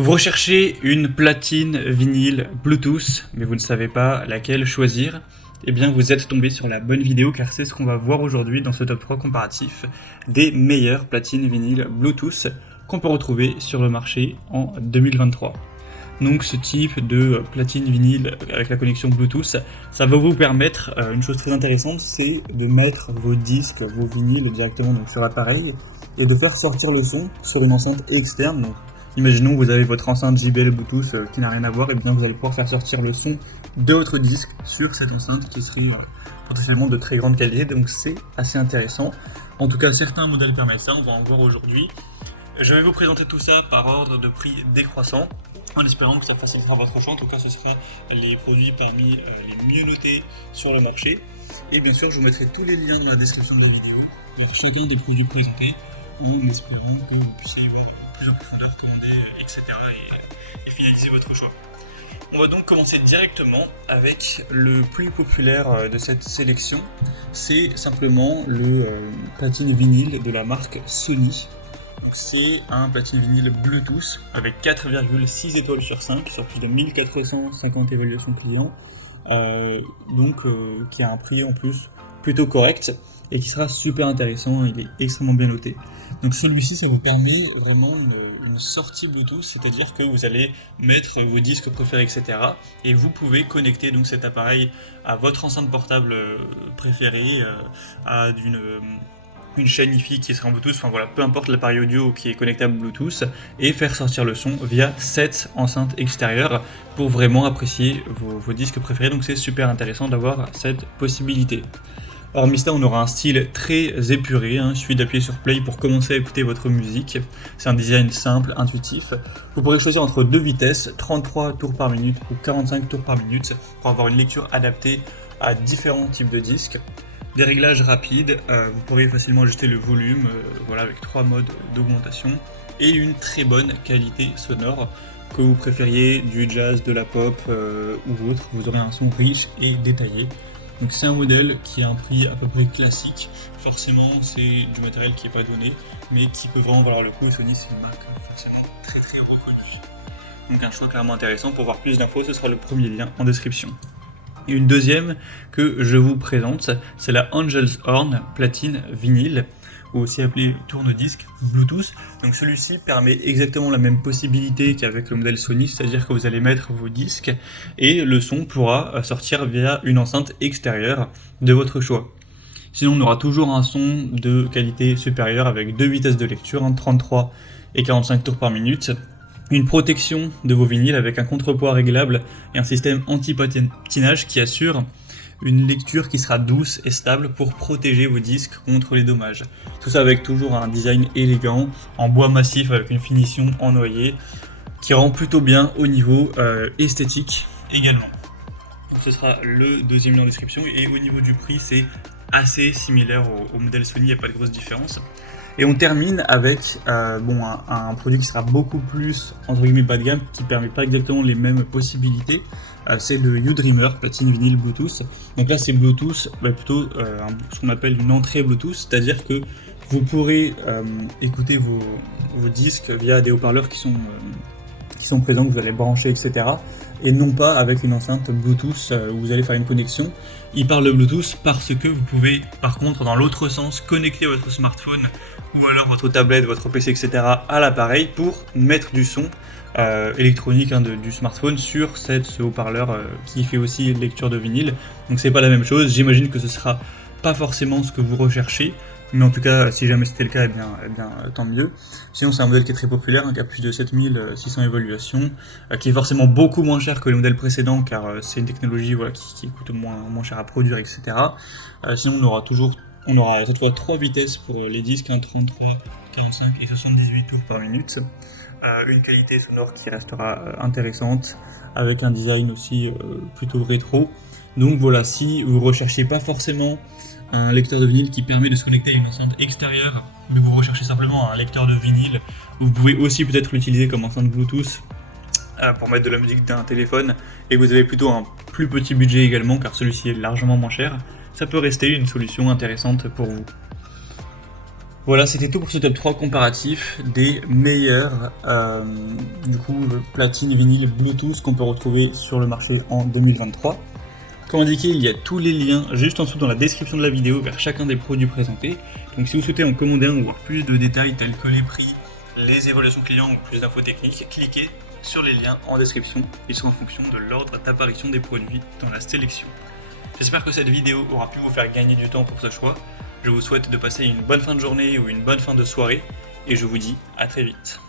Vous recherchez une platine vinyle Bluetooth, mais vous ne savez pas laquelle choisir. Eh bien, vous êtes tombé sur la bonne vidéo car c'est ce qu'on va voir aujourd'hui dans ce top 3 comparatif des meilleures platines vinyle Bluetooth qu'on peut retrouver sur le marché en 2023. Donc ce type de platine vinyle avec la connexion Bluetooth, ça va vous permettre une chose très intéressante, c'est de mettre vos disques, vos vinyles directement donc, sur l'appareil et de faire sortir le son sur une enceinte externe. Donc, imaginons que vous avez votre enceinte JBL Bluetooth qui n'a rien à voir, et bien vous allez pouvoir faire sortir le son de votre disque sur cette enceinte qui serait potentiellement de très grande qualité, donc c'est assez intéressant. En tout cas, certains modèles permettent ça, on va en voir aujourd'hui. Je vais vous présenter tout ça par ordre de prix décroissant, en espérant que ça facilitera votre choix. En tout cas, ce sera les produits parmi les mieux notés sur le marché. Et bien sûr, je vous mettrai tous les liens dans la description de la vidéo vers chacun des produits présentés, en espérant que vous puissiez voir plus en profondeur, commander, etc. et finaliser votre choix. On va donc commencer directement avec le plus populaire de cette sélection. C'est simplement le platine vinyle de la marque Sony. Donc c'est un platine vinyle Bluetooth avec 4,6 étoiles sur 5 sur plus de 1450 évaluations clients, qui a un prix en plus plutôt correct et qui sera super intéressant, il est extrêmement bien noté. Donc celui-ci, ça vous permet vraiment une sortie Bluetooth, c'est-à-dire que vous allez mettre vos disques préférés, etc. Et vous pouvez connecter donc cet appareil à votre enceinte portable préférée, à une chaîne Hi-Fi qui sera en Bluetooth, enfin voilà, peu importe l'appareil audio qui est connectable Bluetooth, et faire sortir le son via cette enceinte extérieure pour vraiment apprécier vos disques préférés. Donc c'est super intéressant d'avoir cette possibilité. Hormis ça, on aura un style très épuré, il suffit d'appuyer sur play pour commencer à écouter votre musique. C'est un design simple, intuitif. Vous pourrez choisir entre deux vitesses, 33 tours par minute ou 45 tours par minute, pour avoir une lecture adaptée à différents types de disques. Des réglages rapides, vous pourrez facilement ajuster le volume, avec 3 modes d'augmentation, et une très bonne qualité sonore. Que vous préfériez du jazz, de la pop ou autre, vous aurez un son riche et détaillé. Donc c'est un modèle qui a un prix à peu près classique, forcément c'est du matériel qui n'est pas donné, mais qui peut vraiment valoir le coup, et Sony c'est une marque forcément très très reconnue. Donc un choix clairement intéressant. Pour voir plus d'infos, ce sera le premier lien en description. Et une deuxième que je vous présente, c'est la Angel's Horn platine vinyle, ou aussi appelé tourne-disque Bluetooth. Donc celui-ci permet exactement la même possibilité qu'avec le modèle Sony, c'est-à-dire que vous allez mettre vos disques et le son pourra sortir via une enceinte extérieure de votre choix. Sinon on aura toujours un son de qualité supérieure avec deux vitesses de lecture, 33 et 45 tours par minute, une protection de vos vinyles avec un contrepoids réglable et un système anti-patinage qui assure une lecture qui sera douce et stable pour protéger vos disques contre les dommages. Tout ça avec toujours un design élégant, en bois massif avec une finition en noyer, qui rend plutôt bien au niveau esthétique également. Donc ce sera le deuxième lien en description, et au niveau du prix c'est assez similaire au modèle Sony, il n'y a pas de grosse différence. Et on termine avec un produit qui sera beaucoup plus entre guillemets bas de gamme, qui ne permet pas exactement les mêmes possibilités. C'est le U-Dreamer platine vinyle Bluetooth. Donc là c'est Bluetooth, plutôt ce qu'on appelle une entrée Bluetooth, c'est-à-dire que vous pourrez écouter vos disques via des haut-parleurs qui sont présents, que vous allez brancher, etc. Et non pas avec une enceinte Bluetooth où vous allez faire une connexion. Il parle de Bluetooth parce que vous pouvez par contre dans l'autre sens connecter votre smartphone ou alors votre tablette, votre PC, etc. à l'appareil pour mettre du son électronique du smartphone sur ce haut-parleur qui fait aussi lecture de vinyle. Donc c'est pas la même chose, j'imagine que ce sera pas forcément ce que vous recherchez, mais en tout cas si jamais c'était le cas, eh bien tant mieux. Sinon c'est un modèle qui est très populaire, qui a plus de 7600 évaluations, qui est forcément beaucoup moins cher que le modèle précédent car c'est une technologie qui coûte moins cher à produire, etc. Sinon on aura cette fois 3 vitesses pour les disques, 33, 45 et 78 tours par minute. Une qualité sonore qui restera intéressante, avec un design aussi plutôt rétro. Donc voilà, si vous recherchez pas forcément un lecteur de vinyle qui permet de se connecter à une enceinte extérieure, mais vous recherchez simplement un lecteur de vinyle, vous pouvez aussi peut-être l'utiliser comme enceinte Bluetooth pour mettre de la musique d'un téléphone, et vous avez plutôt un plus petit budget également car celui-ci est largement moins cher, ça peut rester une solution intéressante pour vous. Voilà, c'était tout pour ce top 3 comparatif des meilleurs platine, vinyle, Bluetooth qu'on peut retrouver sur le marché en 2023. Comme indiqué, il y a tous les liens juste en dessous dans la description de la vidéo vers chacun des produits présentés. Donc si vous souhaitez en commander un ou voir plus de détails tels que les prix, les évaluations clients ou plus d'infos techniques, cliquez sur les liens en description. Ils sont en fonction de l'ordre d'apparition des produits dans la sélection. J'espère que cette vidéo aura pu vous faire gagner du temps pour ce choix. Je vous souhaite de passer une bonne fin de journée ou une bonne fin de soirée et je vous dis à très vite.